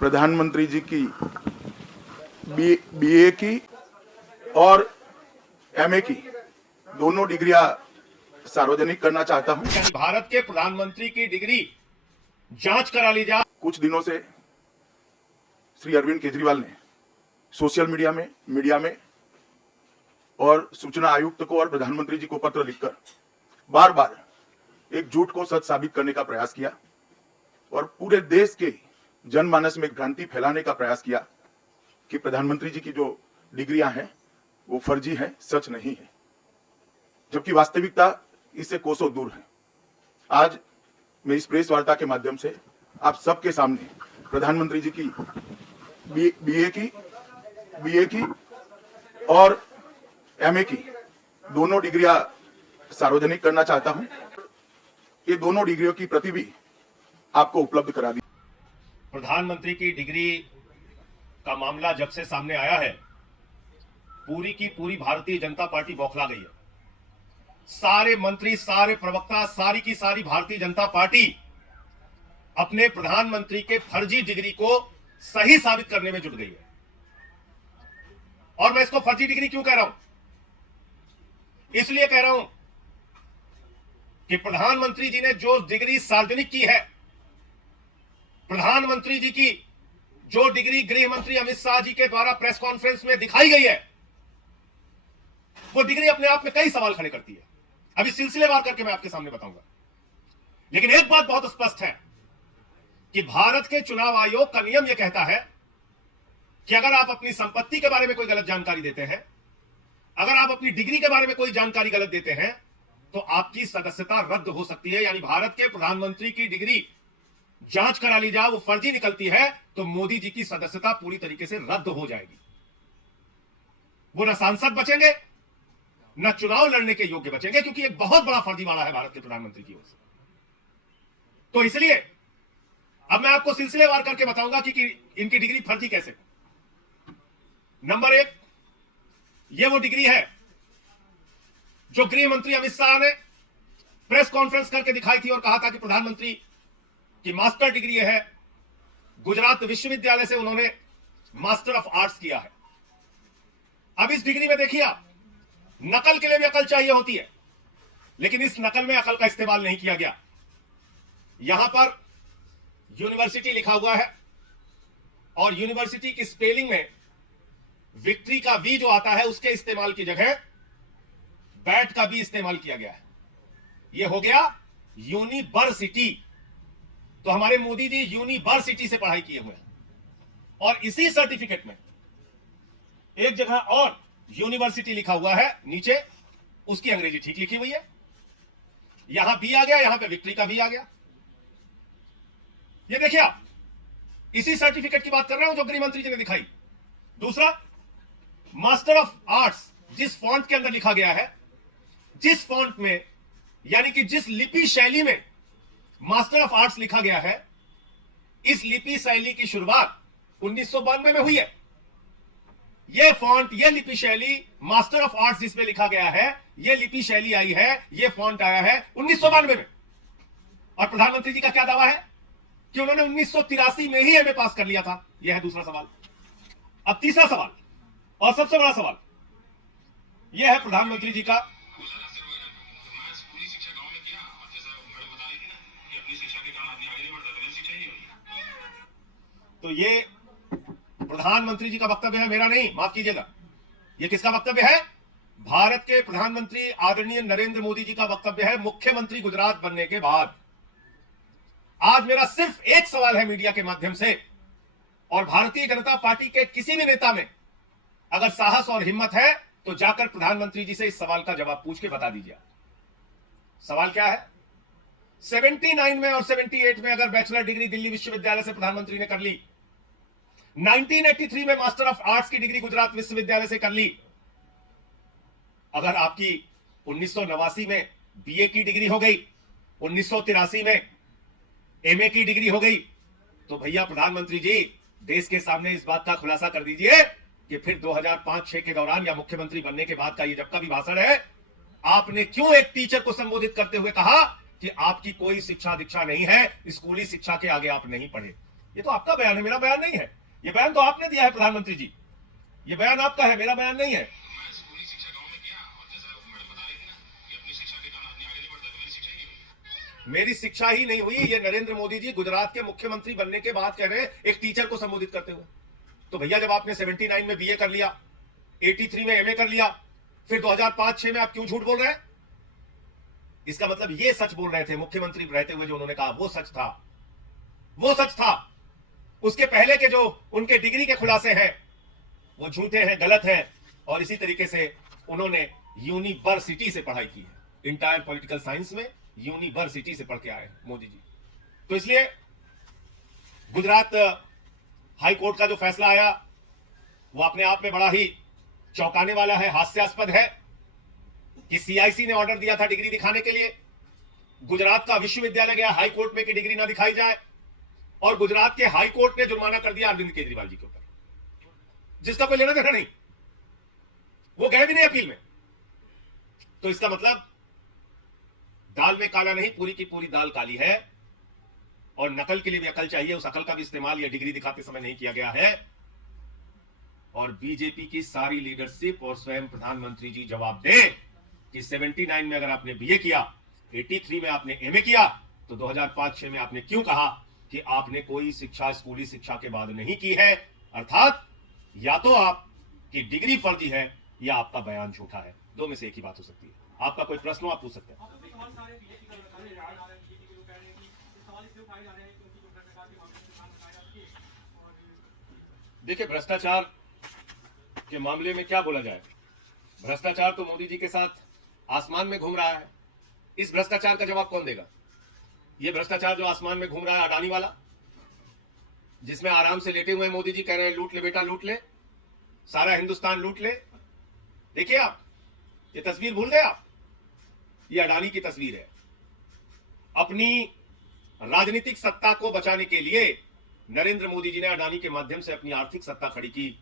प्रधानमंत्री जी की बीए की और एमए की दोनों डिग्रियां सार्वजनिक करना चाहता हूं। यानी भारत के प्रधानमंत्री की डिग्री जांच करा ली जाए। कुछ दिनों से श्री अरविंद केजरीवाल ने सोशल मीडिया में और सूचना आयुक्त को और प्रधानमंत्री जी को पत्र लिखकर बार बार एक झूठ को सच साबित करने का प्रयास किया और पूरे देश के जनमानस में भ्रांति फैलाने का प्रयास किया कि प्रधानमंत्री जी की जो डिग्रियां हैं वो फर्जी है, सच नहीं है, जबकि वास्तविकता इससे कोसों दूर है। आज मैं इस प्रेस वार्ता के माध्यम से आप सबके सामने प्रधानमंत्री जी की बीए की और एमए की दोनों डिग्रियां सार्वजनिक करना चाहता हूं। ये दोनों डिग्रियों की प्रति भी आपको उपलब्ध करा दी। प्रधानमंत्री की डिग्री का मामला जब से सामने आया है, पूरी की पूरी भारतीय जनता पार्टी बौखला गई है। सारे मंत्री, सारे प्रवक्ता, सारी की सारी भारतीय जनता पार्टी अपने प्रधानमंत्री के फर्जी डिग्री को सही साबित करने में जुट गई है। और मैं इसको फर्जी डिग्री क्यों कह रहा हूं? इसलिए कह रहा हूं कि प्रधानमंत्री जी ने जो डिग्री सार्वजनिक की है, प्रधानमंत्री जी की जो डिग्री गृह मंत्री अमित शाह जी के द्वारा प्रेस कॉन्फ्रेंस में दिखाई गई है, वो डिग्री अपने आप में कई सवाल खड़े करती है। अभी सिलसिलेवार करके मैं आपके सामने बताऊंगा। लेकिन एक बात बहुत स्पष्ट है कि भारत के चुनाव आयोग का नियम यह कहता है कि अगर आप अपनी संपत्ति के बारे में कोई गलत जानकारी देते हैं, अगर आप अपनी डिग्री के बारे में कोई जानकारी गलत देते हैं, तो आपकी सदस्यता रद्द हो सकती है। यानी भारत के प्रधानमंत्री की डिग्री जांच करा ली जाए, वो फर्जी निकलती है तो मोदी जी की सदस्यता पूरी तरीके से रद्द हो जाएगी। वो न सांसद बचेंगे, न चुनाव लड़ने के योग्य बचेंगे, क्योंकि एक बहुत बड़ा फर्जीवाड़ा है भारत के प्रधानमंत्री की ओर से। तो इसलिए अब मैं आपको सिलसिलेवार करके बताऊंगा कि इनकी डिग्री फर्जी कैसे। नंबर एक, ये वो डिग्री है जो गृह मंत्री अमित शाह ने प्रेस कॉन्फ्रेंस करके दिखाई थी और कहा था कि प्रधानमंत्री की मास्टर डिग्री है। गुजरात विश्वविद्यालय से उन्होंने मास्टर ऑफ आर्ट्स किया है। अब इस डिग्री में देखिए, आप नकल के लिए भी अकल चाहिए होती है, लेकिन इस नकल में अकल का इस्तेमाल नहीं किया गया। यहां पर यूनिवर्सिटी लिखा हुआ है और यूनिवर्सिटी की स्पेलिंग में विक्ट्री का वी जो आता है उसके इस्तेमाल की जगह बैट का भी इस्तेमाल किया गया है। यह हो गया यूनिवर्सिटी। तो हमारे मोदी जी यूनिवर्सिटी से पढ़ाई किए हुए हैं और इसी सर्टिफिकेट में एक जगह और यूनिवर्सिटी लिखा हुआ है, नीचे उसकी अंग्रेजी ठीक लिखी हुई है। यहां बी आ गया, यहां पे विक्ट्री का भी आ गया। ये देखिए, आप इसी सर्टिफिकेट की बात कर रहे हो जो गृह मंत्री जी ने दिखाई। दूसरा, मास्टर ऑफ आर्ट्स जिस फॉन्ट के अंदर लिखा गया है, जिस फॉन्ट में यानी कि जिस लिपि शैली में मास्टर ऑफ आर्ट्स लिखा गया है, इस लिपि शैली की शुरुआत 1992 में हुई है। यह फॉन्ट, यह लिपि शैली, मास्टर ऑफ आर्ट्स जिसमें लिखा गया है, यह लिपि शैली आई है, यह फॉन्ट आया है 1992 में। और प्रधानमंत्री जी का क्या दावा है कि उन्होंने 1983 में ही एमए पास कर लिया था। यह है दूसरा सवाल। अब तीसरा सवाल और सबसे बड़ा सवाल यह है प्रधानमंत्री जी का। तो ये प्रधानमंत्री जी का वक्तव्य है, मेरा नहीं, माफ कीजिएगा। ये किसका वक्तव्य है? भारत के प्रधानमंत्री आदरणीय नरेंद्र मोदी जी का वक्तव्य है, मुख्यमंत्री गुजरात बनने के बाद। आज मेरा सिर्फ एक सवाल है मीडिया के माध्यम से, और भारतीय जनता पार्टी के किसी भी नेता में अगर साहस और हिम्मत है तो जाकर प्रधानमंत्री जी से इस सवाल का जवाब पूछ के बता दीजिए। सवाल क्या है? 79 में और 78 में अगर बैचलर डिग्री दिल्ली विश्वविद्यालय से प्रधानमंत्री ने कर ली, 1983 में मास्टर ऑफ आर्ट्स की डिग्री गुजरात विश्वविद्यालय से कर ली, अगर आपकी 1989 में बीए की डिग्री हो गई, 1983 में एमए की डिग्री हो गई, तो भैया प्रधानमंत्री जी देश के सामने इस बात का खुलासा कर दीजिए कि फिर 2005-6 के दौरान या मुख्यमंत्री बनने के बाद का ये जब का भी भाषण है, आपने क्यों एक टीचर को संबोधित करते हुए कहा कि आपकी कोई शिक्षा दीक्षा नहीं है, स्कूली शिक्षा के आगे आप नहीं पढ़े। ये तो आपका बयान है, मेरा बयान नहीं है। ये बयान तो आपने दिया है प्रधानमंत्री जी, ये बयान आपका है, मेरा बयान नहीं है। मेरी शिक्षा ही नहीं हुई, ये नरेंद्र मोदी जी गुजरात के मुख्यमंत्री बनने के बाद कह रहे हैं एक टीचर को संबोधित करते हुए। तो भैया जब आपने 79 में बीए कर लिया, 83 में एमए कर लिया, फिर 2005-6 में आप क्यों झूठ बोल रहे हैं? इसका मतलब ये सच बोल रहे थे मुख्यमंत्री रहते हुए, जो उन्होंने कहा वो सच था, वो सच था। उसके पहले के जो उनके डिग्री के खुलासे हैं वो झूठे हैं, गलत हैं। और इसी तरीके से उन्होंने यूनिवर्सिटी से पढ़ाई की है, इंटायर पॉलिटिकल साइंस में यूनिवर्सिटी से पढ़ के आए मोदी जी। तो इसलिए गुजरात हाई कोर्ट का जो फैसला आया वो अपने आप में बड़ा ही चौंकाने वाला है, हास्यास्पद है कि सीआईसी ने ऑर्डर दिया था डिग्री दिखाने के लिए, गुजरात का विश्वविद्यालय गया हाई कोर्ट में कि डिग्री ना दिखाई जाए, और गुजरात के हाई कोर्ट ने जुर्माना कर दिया अरविंद केजरीवाल जी के ऊपर, जिसका कोई लेना देना नहीं, वो गए भी नहीं अपील में। तो इसका मतलब दाल में काला नहीं, पूरी की पूरी दाल काली है। और नकल के लिए भी अकल चाहिए, उस अकल का भी इस्तेमाल यह डिग्री दिखाते समय नहीं किया गया है। और बीजेपी की सारी लीडरशिप और स्वयं प्रधानमंत्री जी जवाब दें कि 79 में अगर आपने बीए किया, 83 में आपने एमए किया, तो 2005-6 में आपने क्यों कहा कि आपने कोई शिक्षा स्कूली शिक्षा के बाद नहीं की है? अर्थात या तो आपकी डिग्री फर्जी है या आपका बयान झूठा है, दो में से एक ही बात हो सकती है। आपका कोई प्रश्न हो आप पूछ सकते हैं। देखिए, भ्रष्टाचार के मामले में क्या बोला जाए? भ्रष्टाचार तो मोदी जी के साथ आसमान में घूम रहा है। इस भ्रष्टाचार का जवाब कौन देगा? यह भ्रष्टाचार जो आसमान में घूम रहा है अडानी वाला, जिसमें आराम से लेटे हुए मोदी जी कह रहे हैं लूट ले बेटा लूट ले, सारा हिंदुस्तान लूट ले। देखिए आप, ये तस्वीर भूल गए आप? ये अडानी की तस्वीर है। अपनी राजनीतिक सत्ता को बचाने के लिए नरेंद्र मोदी जी ने अडानी के माध्यम से अपनी आर्थिक सत्ता खड़ी की,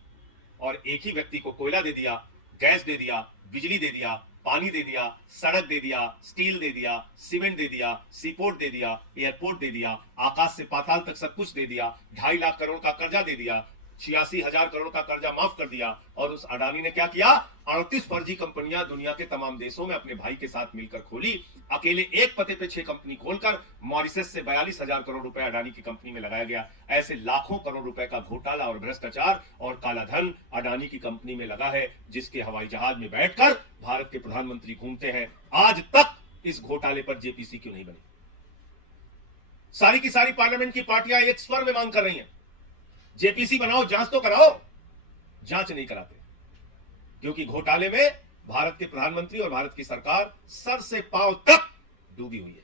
और एक ही व्यक्ति को कोयला दे दिया, गैस दे दिया, बिजली दे दिया, पानी दे दिया, सड़क दे दिया, स्टील दे दिया, सीमेंट दे दिया, सीपोर्ट दे दिया, एयरपोर्ट दे दिया, आकाश से पाताल तक सब कुछ दे दिया, 2.5 लाख करोड़ का कर्जा दे दिया, 86,000 करोड़ का कर्जा माफ कर दिया। और उस अडानी ने क्या किया? 38 फर्जी कंपनियां दुनिया के तमाम देशों में अपने भाई के साथ मिलकर खोली। अकेले एक पते पे 6 कंपनी खोलकर मॉरिशस से 42,000 करोड़ रुपए अडानी की कंपनी में लगाया गया। ऐसे लाखों करोड़ रुपए का घोटाला और भ्रष्टाचार और काला धन अडानी की कंपनी में लगा है, जिसके हवाई जहाज में बैठकर भारत के प्रधानमंत्री घूमते हैं। आज तक इस घोटाले पर जेपीसी क्यों नहीं बनी? सारी की सारी पार्लियामेंट की पार्टियां एक स्वर में मांग कर रही हैं, जेपीसी बनाओ, जांच तो कराओ। जांच नहीं कराते क्योंकि घोटाले में भारत के प्रधानमंत्री और भारत की सरकार सर से पांव तक डूबी हुई है।